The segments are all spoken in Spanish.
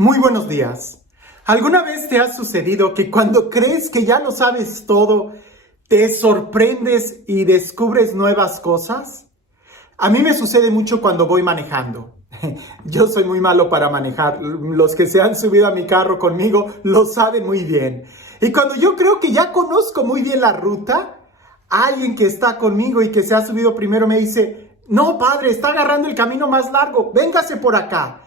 Muy buenos días. ¿Alguna vez te ha sucedido que cuando crees que ya lo sabes todo, te sorprendes y descubres nuevas cosas? A mí me sucede mucho cuando voy manejando. Yo soy muy malo para manejar. Los que se han subido a mi carro conmigo lo saben muy bien. Y cuando yo creo que ya conozco muy bien la ruta, alguien que está conmigo y que se ha subido primero me dice: "No, padre, está agarrando el camino más largo, véngase por acá".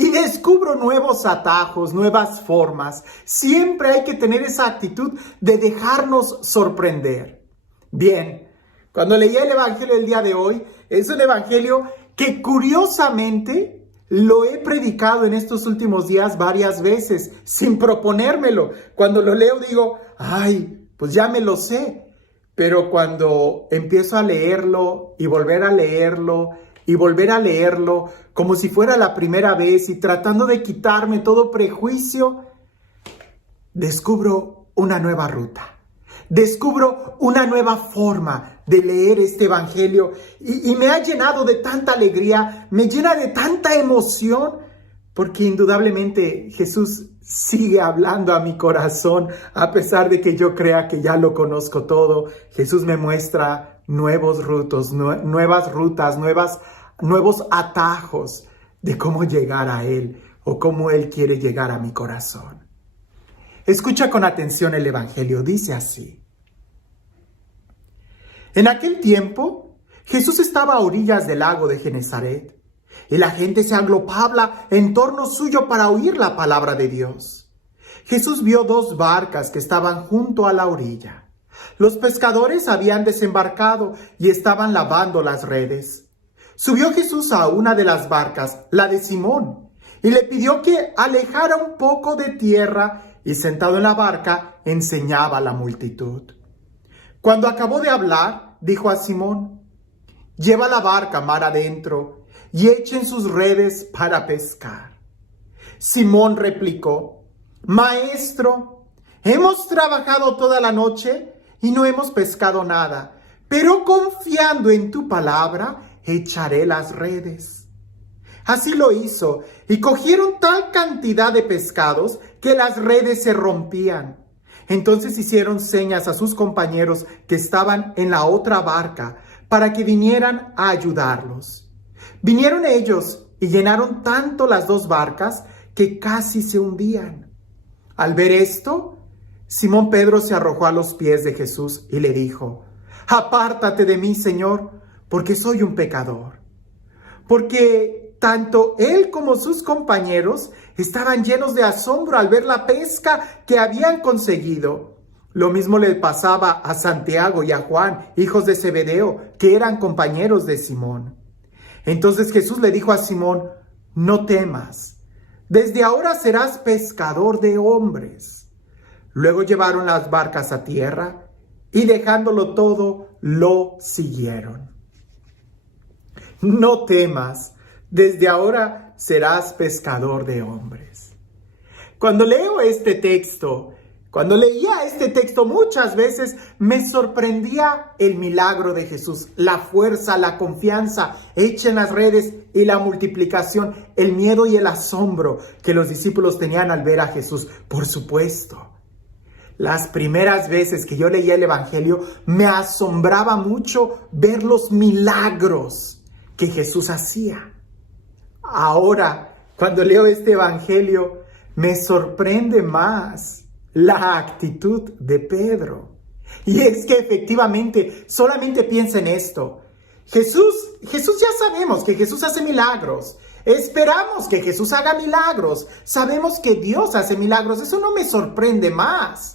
Y descubro nuevos atajos, nuevas formas. Siempre hay que tener esa actitud de dejarnos sorprender. Bien, cuando leí el evangelio del día de hoy, es un evangelio que curiosamente lo he predicado en estos últimos días varias veces, sin proponérmelo. Cuando lo leo digo, pues ya me lo sé. Pero cuando empiezo a leerlo y volver a leerlo, y volver a leerlo como si fuera la primera vez y tratando de quitarme todo prejuicio, descubro una nueva ruta. Descubro una nueva forma de leer este evangelio y me ha llenado de tanta alegría, me llena de tanta emoción, porque indudablemente Jesús sigue hablando a mi corazón, a pesar de que yo crea que ya lo conozco todo. Jesús me muestra nuevos rutos, nuevas rutas, nuevos atajos de cómo llegar a Él o cómo Él quiere llegar a mi corazón. Escucha con atención el evangelio, dice así. En aquel tiempo, Jesús estaba a orillas del lago de Genesaret, y la gente se agrupaba en torno suyo para oír la palabra de Dios. Jesús vio 2 barcas que estaban junto a la orilla. Los pescadores habían desembarcado y estaban lavando las redes. Subió Jesús a una de las barcas, la de Simón, y le pidió que alejara un poco de tierra, y sentado en la barca enseñaba a la multitud. Cuando acabó de hablar, dijo a Simón: "Lleva la barca mar adentro y echen sus redes para pescar". Simón replicó: "Maestro, hemos trabajado toda la noche y no hemos pescado nada, pero confiando en tu palabra, echaré las redes". Así lo hizo, y cogieron tal cantidad de pescados que las redes se rompían. Entonces hicieron señas a sus compañeros que estaban en la otra barca para que vinieran a ayudarlos. Vinieron ellos y llenaron tanto las 2 barcas que casi se hundían. Al ver esto, Simón Pedro se arrojó a los pies de Jesús y le dijo: "Apártate de mí, Señor, porque soy un pecador". Porque tanto él como sus compañeros estaban llenos de asombro al ver la pesca que habían conseguido. Lo mismo le pasaba a Santiago y a Juan, hijos de Zebedeo, que eran compañeros de Simón. Entonces Jesús le dijo a Simón: "No temas, desde ahora serás pescador de hombres". Luego llevaron las barcas a tierra y dejándolo todo, lo siguieron. No temas, desde ahora serás pescador de hombres. Cuando leía este texto muchas veces me sorprendía el milagro de Jesús, la fuerza, la confianza hecha en las redes y la multiplicación, el miedo y el asombro que los discípulos tenían al ver a Jesús. Por supuesto, las primeras veces que yo leía el evangelio me asombraba mucho ver los milagros que Jesús hacía. Ahora, cuando leo este evangelio, me sorprende más la actitud de Pedro. Y es que efectivamente, solamente piensa en esto. Jesús ya sabemos que Jesús hace milagros. Esperamos que Jesús haga milagros. Sabemos que Dios hace milagros. Eso no me sorprende más.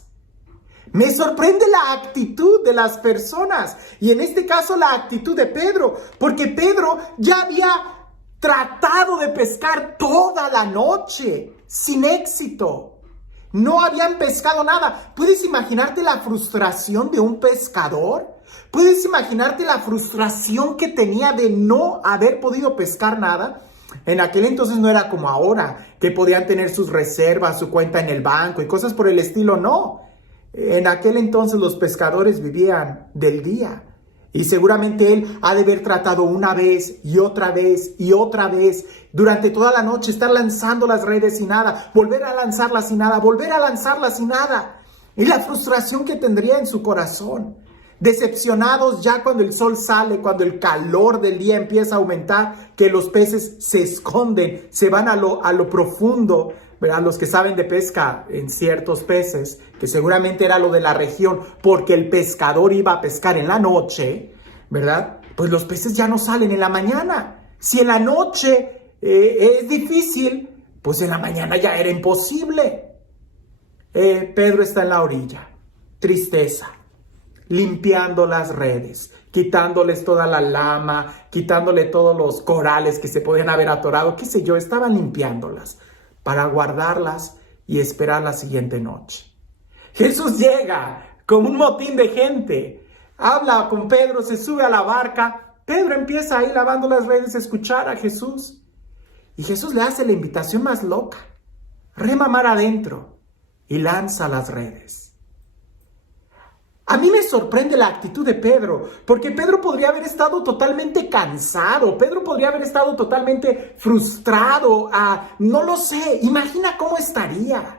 Me sorprende la actitud de las personas, y en este caso la actitud de Pedro, porque Pedro ya había tratado de pescar toda la noche sin éxito. No habían pescado nada. ¿Puedes imaginarte la frustración de un pescador? ¿Puedes imaginarte la frustración que tenía de no haber podido pescar nada? En aquel entonces no era como ahora, que podían tener sus reservas, su cuenta en el banco y cosas por el estilo, no. En aquel entonces los pescadores vivían del día. Y seguramente él ha de haber tratado una vez y otra vez y otra vez durante toda la noche, estar lanzando las redes y nada, volver a lanzarlas y nada, volver a lanzarlas y nada. Y la frustración que tendría en su corazón. Decepcionados ya cuando el sol sale, cuando el calor del día empieza a aumentar, que los peces se esconden, se van a lo profundo, ¿verdad? Los que saben de pesca en ciertos peces, que seguramente era lo de la región, porque el pescador iba a pescar en la noche, ¿verdad? Pues los peces ya no salen en la mañana. Si en la noche es difícil, pues en la mañana ya era imposible. Pedro está en la orilla, tristeza, limpiando las redes, quitándoles toda la lama, quitándole todos los corales que se podían haber atorado, qué sé yo, estaban limpiándolas para guardarlas y esperar la siguiente noche. Jesús llega con un motín de gente, habla con Pedro, se sube a la barca, Pedro empieza ahí lavando las redes a escuchar a Jesús y Jesús le hace la invitación más loca, rema mar adentro y lanza las redes. A mí me sorprende la actitud de Pedro, porque Pedro podría haber estado totalmente cansado, Pedro podría haber estado totalmente frustrado, no lo sé, imagina cómo estaría.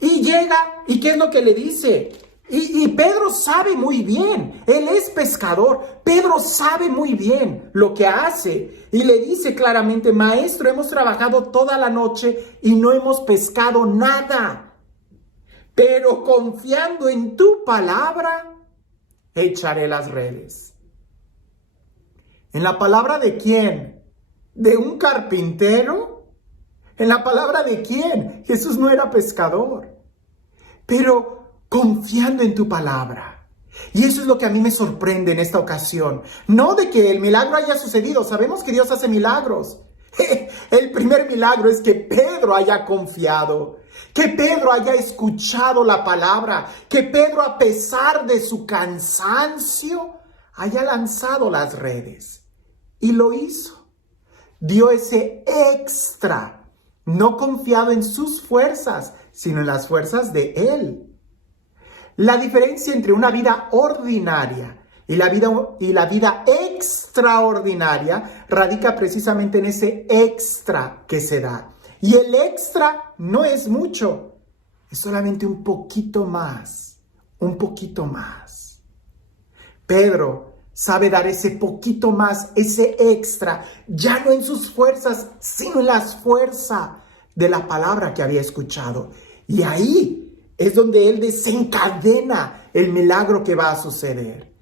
Y llega, ¿y qué es lo que le dice? Y Pedro sabe muy bien, él es pescador, Pedro sabe muy bien lo que hace y le dice claramente, maestro, hemos trabajado toda la noche y no hemos pescado nada. Pero confiando en tu palabra, echaré las redes. ¿En la palabra de quién? ¿De un carpintero? ¿En la palabra de quién? Jesús no era pescador. Pero confiando en tu palabra. Y eso es lo que a mí me sorprende en esta ocasión. No de que el milagro haya sucedido. Sabemos que Dios hace milagros. El primer milagro es que Pedro haya confiado, que Pedro haya escuchado la palabra, que Pedro, a pesar de su cansancio, haya lanzado las redes. Y lo hizo. Dio ese extra, no confiado en sus fuerzas, sino en las fuerzas de Él. La diferencia entre una vida ordinaria y la vida extraordinaria radica precisamente en ese extra que se da. Y el extra no es mucho, es solamente un poquito más, un poquito más. Pedro sabe dar ese poquito más, ese extra, ya no en sus fuerzas, sino en las fuerzas de la palabra que había escuchado. Y ahí es donde él desencadena el milagro que va a suceder.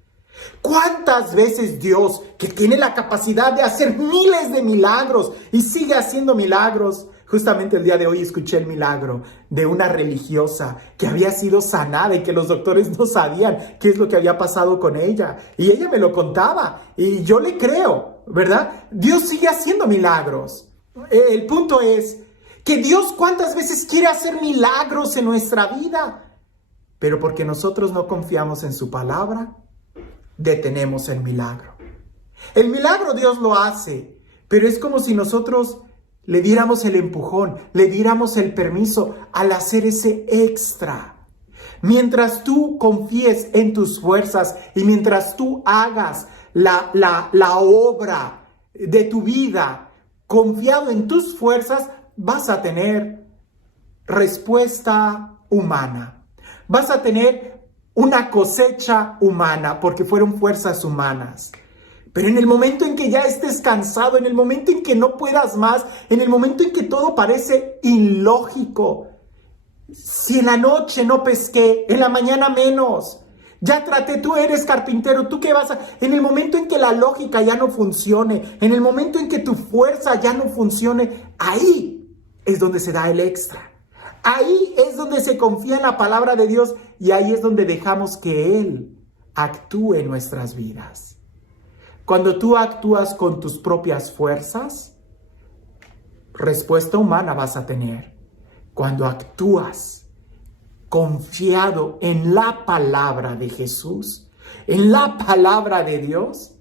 ¿Cuántas veces Dios, que tiene la capacidad de hacer miles de milagros y sigue haciendo milagros? Justamente el día de hoy escuché el milagro de una religiosa que había sido sanada y que los doctores no sabían qué es lo que había pasado con ella. Y ella me lo contaba y yo le creo, ¿verdad? Dios sigue haciendo milagros. El punto es que Dios cuántas veces quiere hacer milagros en nuestra vida, pero porque nosotros no confiamos en su palabra, detenemos el milagro. El milagro Dios lo hace, pero es como si nosotros le diéramos el empujón, le diéramos el permiso al hacer ese extra. Mientras tú confíes en tus fuerzas y mientras tú hagas la obra de tu vida confiado en tus fuerzas, vas a tener respuesta humana. Vas a tener una cosecha humana, porque fueron fuerzas humanas. Pero en el momento en que ya estés cansado, en el momento en que no puedas más, en el momento en que todo parece ilógico, si en la noche no pesqué, en la mañana menos, ya traté, tú eres carpintero, ¿tú qué vas a...? En el momento en que la lógica ya no funcione, en el momento en que tu fuerza ya no funcione, ahí es donde se da el extra. Ahí es donde se confía en la palabra de Dios y ahí es donde dejamos que Él actúe en nuestras vidas. Cuando tú actúas con tus propias fuerzas, respuesta humana vas a tener. Cuando actúas confiado en la palabra de Jesús, en la palabra de Dios,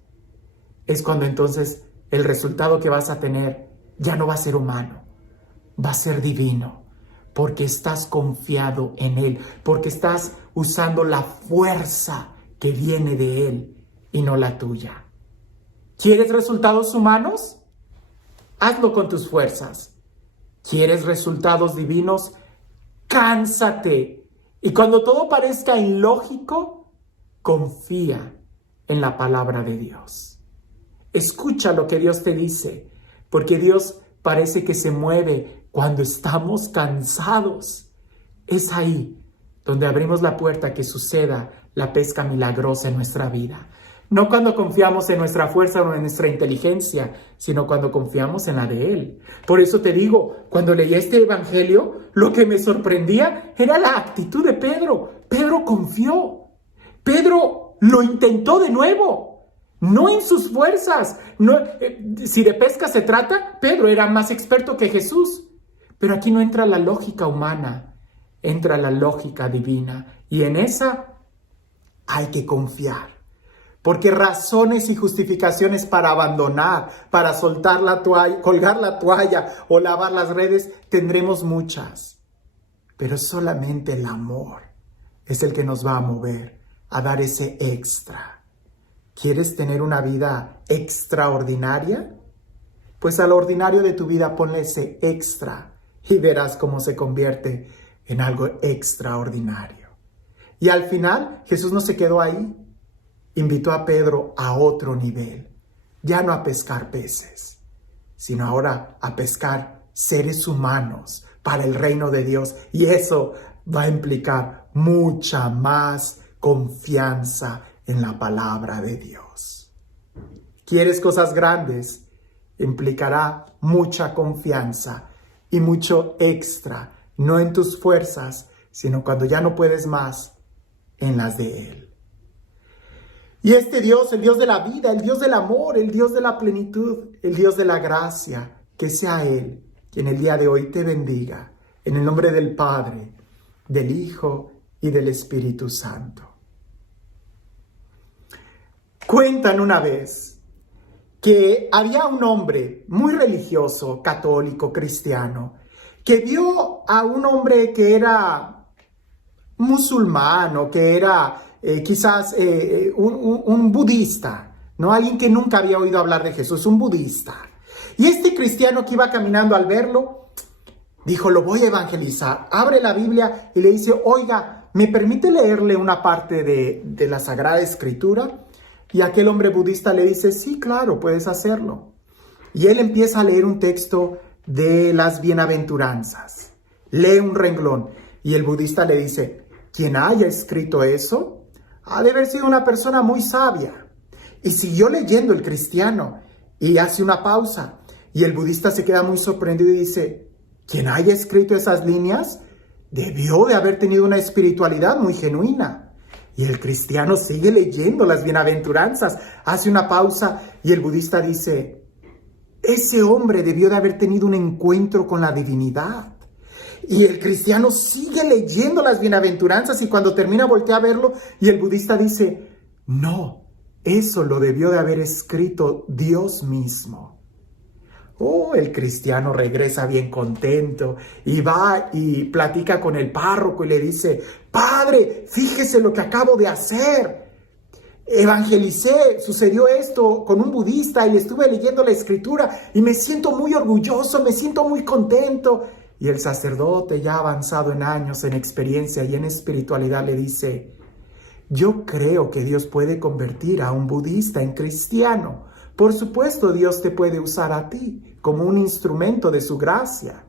es cuando entonces el resultado que vas a tener ya no va a ser humano, va a ser divino. Porque estás confiado en Él, porque estás usando la fuerza que viene de Él y no la tuya. ¿Quieres resultados humanos? Hazlo con tus fuerzas. ¿Quieres resultados divinos? Cánsate. Y cuando todo parezca ilógico, confía en la palabra de Dios. Escucha lo que Dios te dice, porque Dios parece que se mueve cuando estamos cansados. Es ahí donde abrimos la puerta a que suceda la pesca milagrosa en nuestra vida. No cuando confiamos en nuestra fuerza o en nuestra inteligencia, sino cuando confiamos en la de Él. Por eso te digo, cuando leí este evangelio, lo que me sorprendía era la actitud de Pedro. Pedro confió. Pedro lo intentó de nuevo. No en sus fuerzas. No, si de pesca se trata, Pedro era más experto que Jesús. Pero aquí no entra la lógica humana, entra la lógica divina. Y en esa hay que confiar. Porque razones y justificaciones para abandonar, para soltar la toalla, colgar la toalla o lavar las redes, tendremos muchas. Pero solamente el amor es el que nos va a mover a dar ese extra. ¿Quieres tener una vida extraordinaria? Pues al ordinario de tu vida ponle ese extra y verás cómo se convierte en algo extraordinario. Y al final Jesús no se quedó ahí. Invitó a Pedro a otro nivel, ya no a pescar peces, sino ahora a pescar seres humanos para el reino de Dios. Y eso va a implicar mucha más confianza en la palabra de Dios. ¿Quieres cosas grandes? Implicará mucha confianza y mucho extra, no en tus fuerzas, sino cuando ya no puedes más, en las de Él. Y este Dios, el Dios de la vida, el Dios del amor, el Dios de la plenitud, el Dios de la gracia, que sea Él quien el día de hoy te bendiga, en el nombre del Padre, del Hijo y del Espíritu Santo. Cuentan una vez que había un hombre muy religioso, católico, cristiano, que vio a un hombre que era musulmán o que era quizás un budista, ¿no? Alguien que nunca había oído hablar de Jesús, un budista. Y este cristiano que iba caminando al verlo, dijo, lo voy a evangelizar. Abre la Biblia y le dice, oiga, ¿me permite leerle una parte de la Sagrada Escritura? Y aquel hombre budista le dice, sí, claro, puedes hacerlo. Y él empieza a leer un texto de las bienaventuranzas. Lee un renglón y el budista le dice, quien haya escrito eso ha de haber sido una persona muy sabia. Y siguió leyendo el cristiano y hace una pausa. Y el budista se queda muy sorprendido y dice, quien haya escrito esas líneas debió de haber tenido una espiritualidad muy genuina. Y el cristiano sigue leyendo las bienaventuranzas, hace una pausa y el budista dice, ese hombre debió de haber tenido un encuentro con la divinidad. Y el cristiano sigue leyendo las bienaventuranzas y cuando termina voltea a verlo y el budista dice, no, eso lo debió de haber escrito Dios mismo. Oh, el cristiano regresa bien contento y va y platica con el párroco y le dice, padre, fíjese lo que acabo de hacer. Evangelicé, sucedió esto con un budista y estuve leyendo la escritura y me siento muy orgulloso, me siento muy contento. Y el sacerdote, ya avanzado en años, en experiencia y en espiritualidad, le dice, yo creo que Dios puede convertir a un budista en cristiano. Por supuesto, Dios te puede usar a ti como un instrumento de su gracia.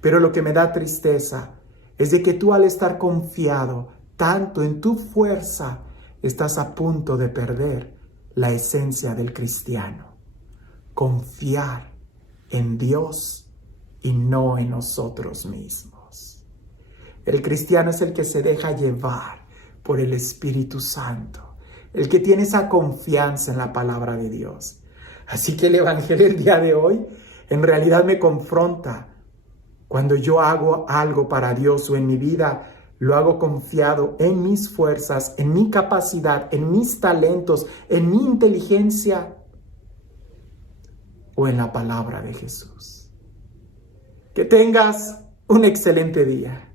Pero lo que me da tristeza es de que tú, al estar confiado tanto en tu fuerza, estás a punto de perder la esencia del cristiano. Confiar en Dios y no en nosotros mismos. El cristiano es el que se deja llevar por el Espíritu Santo, el que tiene esa confianza en la palabra de Dios. Así que el evangelio del día de hoy en realidad me confronta. Cuando yo hago algo para Dios o en mi vida, lo hago confiado en mis fuerzas, en mi capacidad, en mis talentos, en mi inteligencia o en la palabra de Jesús. Que tengas un excelente día.